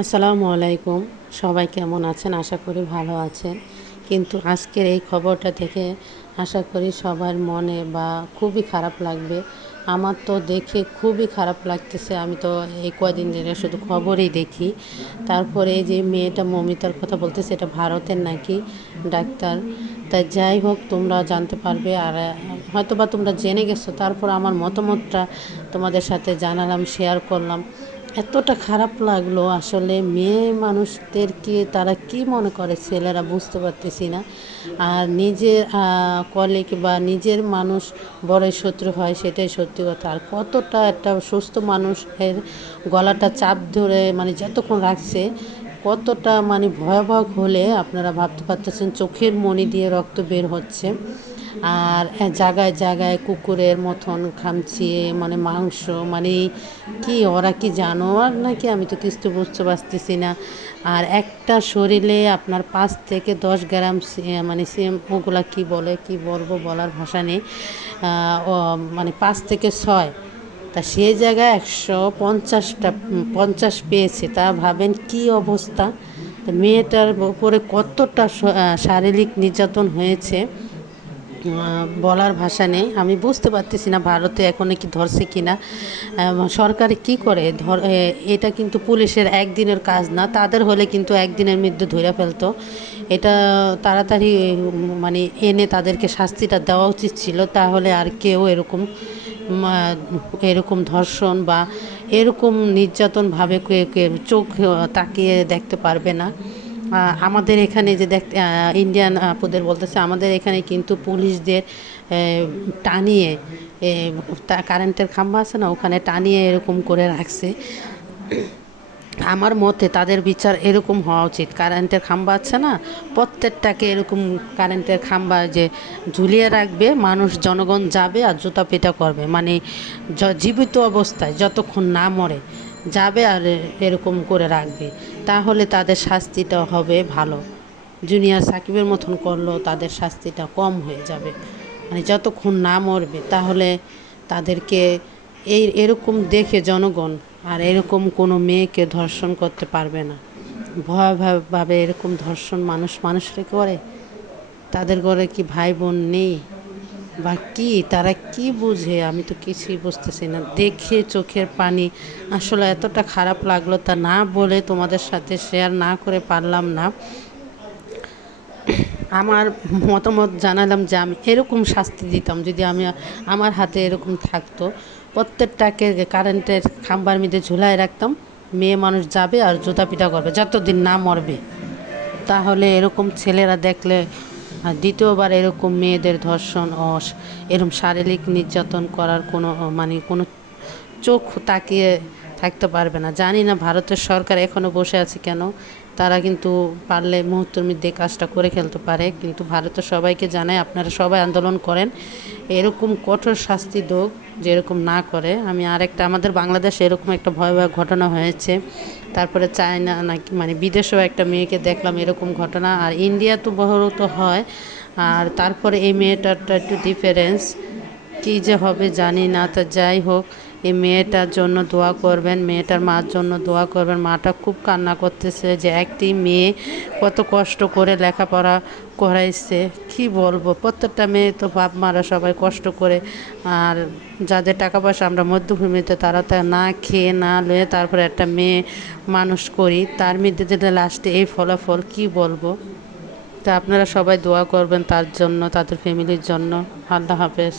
আসসালামু আলাইকুম। সবাই কেমন আছেন? আশা করি ভালো আছেন। কিন্তু আজকের এই খবরটা থেকে আশা করি সবার মনে বা খুবই খারাপ লাগবে। আমার তো দেখে খুবই খারাপ লাগতেছে। আমি তো এই কয়দিন ধরে শুধু খবরেই দেখি। তারপরে এই যে মেয়েটা মমিতার কথা বলতেছে, এটা ভারতের নাকি ডাক্তার। তা যাই হোক, তোমরা জানতে পারবে আর হয়তোবা তোমরা জেনে গেছো। তারপর আমার মতামতটা তোমাদের সাথে জানালাম, শেয়ার করলাম। এতটা খারাপ লাগলো আসলে, মেয়ে মানুষদেরকে তারা কি মনে করে ছেলেরা বুঝতে পারতেছি না। আর নিজের কলিগ বা নিজের মানুষ বড়ই শত্রু হয়, সেটাই সত্যি কথা। আর কতটা একটা সুস্থ মানুষের গলাটা চাপ ধরে মানে যতক্ষণ রাখছে, কতটা মানে ভয়াবহ হলে আপনারা ভাবতে পারতেছেন। চোখের মণি দিয়ে রক্ত বের হচ্ছে। আর জায়গায় জায়গায় কুকুরের মতন খামচিয়ে মানে মাংস, মানে কি ওরা কি জানোয়ার নাকি, আমি তো কিছু বুঝতে পারতেছি না। আর একটা শরীরে আপনার 5 থেকে 10 গ্রাম মানে সিএম, ওগুলা কি বলে, কি বলবো, বলার ভাষা নেই। ও মানে 5 থেকে 6, তা সেই জায়গায় 150 পেয়েছে। তা ভাবেন কি অবস্থা। তো মেয়েটার উপরে কতটা শারীরিক নির্যাতন হয়েছে, বলার ভাষা নেই। আমি বুঝতে পারতেছি না ভারতে এখনো কি ধরছে কি না, সরকারে কি করে এটা কিন্তু পুলিশের একদিনের কাজ না। তাদের হলে কিন্তু একদিনের মধ্যে ধরে ফেলতো। এটা তাড়াতাড়ি মানে এনে তাদেরকে শাস্তিটা দেওয়া উচিত ছিল। তাহলে আর কেউ এরকম এরকম ধর্ষণ বা এরকম নির্যাতনভাবে চোখ তাকিয়ে দেখতে পারবে না। আমাদের এখানে যে ইন্ডিয়ান আপুদের বলতেছে, আমাদের এখানে কিন্তু পুলিশদের টানিয়ে কারেন্টের খাম্বা আছে না, ওখানে টানিয়ে এরকম করে রাখছে। আমার মতে তাদের বিচার এরকম হওয়া উচিত। কারেন্টের খাম্বা আছে না, প্রত্যেকটাকে এরকম কারেন্টের খাম্বা যে ঝুলিয়ে রাখবে, মানুষ জনগণ যাবে আর জুতা পেটা করবে, মানে জীবিত অবস্থায় যতক্ষণ না মরে যাবে আর এরকম করে রাখবে। তাহলে তাদের শাস্তিটা হবে ভালো। জুনিয়র সাকিবের মতন করলেও তাদের শাস্তিটা কম হয়ে যাবে, মানে যতক্ষণ না মরবে। তাহলে তাদেরকে এরকম দেখে জনগণ আর এরকম কোনো মেয়েকে ধর্ষণ করতে পারবে না। ভয়াবহভাবে এরকম ধর্ষণ মানুষরে করে। তাদের ঘরে কি ভাই বোন নেই বা কি, তারা কি বুঝে? আমি তো কিছুই বুঝতেছি না। দেখে চোখের পানি আসলে এতটা খারাপ লাগলো, তা না বলে তোমাদের সাথে শেয়ার না করে পারলাম না। আমার মতামত জানালাম যে আমি এরকম শাস্তি দিতাম যদি আমার হাতে এরকম থাকতো। প্রত্যেকটাকে কারেন্টের খাম্বার মধ্যে ঝুলায় রাখতাম। মেয়ে মানুষ যাবে আর জুতা পিটা করবে যতদিন না মরবে। তাহলে এরকম ছেলেরা দেখলে দ্বিতীয়বার এরকম মেয়েদের ধর্ষণ ও এরকম শারীরিক নির্যাতন করার কোনো চোখ তাকিয়ে থাকতে পারবে না। জানি না ভারতের সরকার এখনও বসে আছে কেন। তারা কিন্তু পারলে মুহূর্তের মধ্যে কাজটা করে ফেলতে পারে। কিন্তু ভারতের সবাইকে জানায়, আপনারা সবাই আন্দোলন করেন, এরকম কঠোর শাস্তি হোক যেরকম না করে। আমি আরেকটা, আমাদের বাংলাদেশে এরকম একটা ভয়াবহ ঘটনা হয়েছে। তারপরে চায়না নাকি মানে বিদেশেও একটা মেয়েকে দেখলাম এরকম ঘটনা। আর ইন্ডিয়া তো বহুত হয়। আর তারপরে এই মেয়েটারটা একটু ডিফারেন্স, কী যে হবে জানি না। তো যাই হোক, এই মেয়েটার জন্য দোয়া করবেন, মেয়েটার মার জন্য দোয়া করবেন। মাটা খুব কান্না করতেছে যে একটি মেয়ে কত কষ্ট করে লেখাপড়া করাইছে। কি বলবো, প্রত্যেকটা মেয়ে তো বাপ মারা সবাই কষ্ট করে। আর যাদের টাকা পয়সা, আমরা মধ্যভূমিতে, তারা তো না খেয়ে না লয়ে তারপরে একটা মেয়ে মানুষ করি, তার মধ্যে যেটা লাস্টে এই ফলাফল, কি বলবো। তা আপনারা সবাই দোয়া করবেন তার জন্য, তাদের ফ্যামিলির জন্য। আল্লাহ হাফেজ।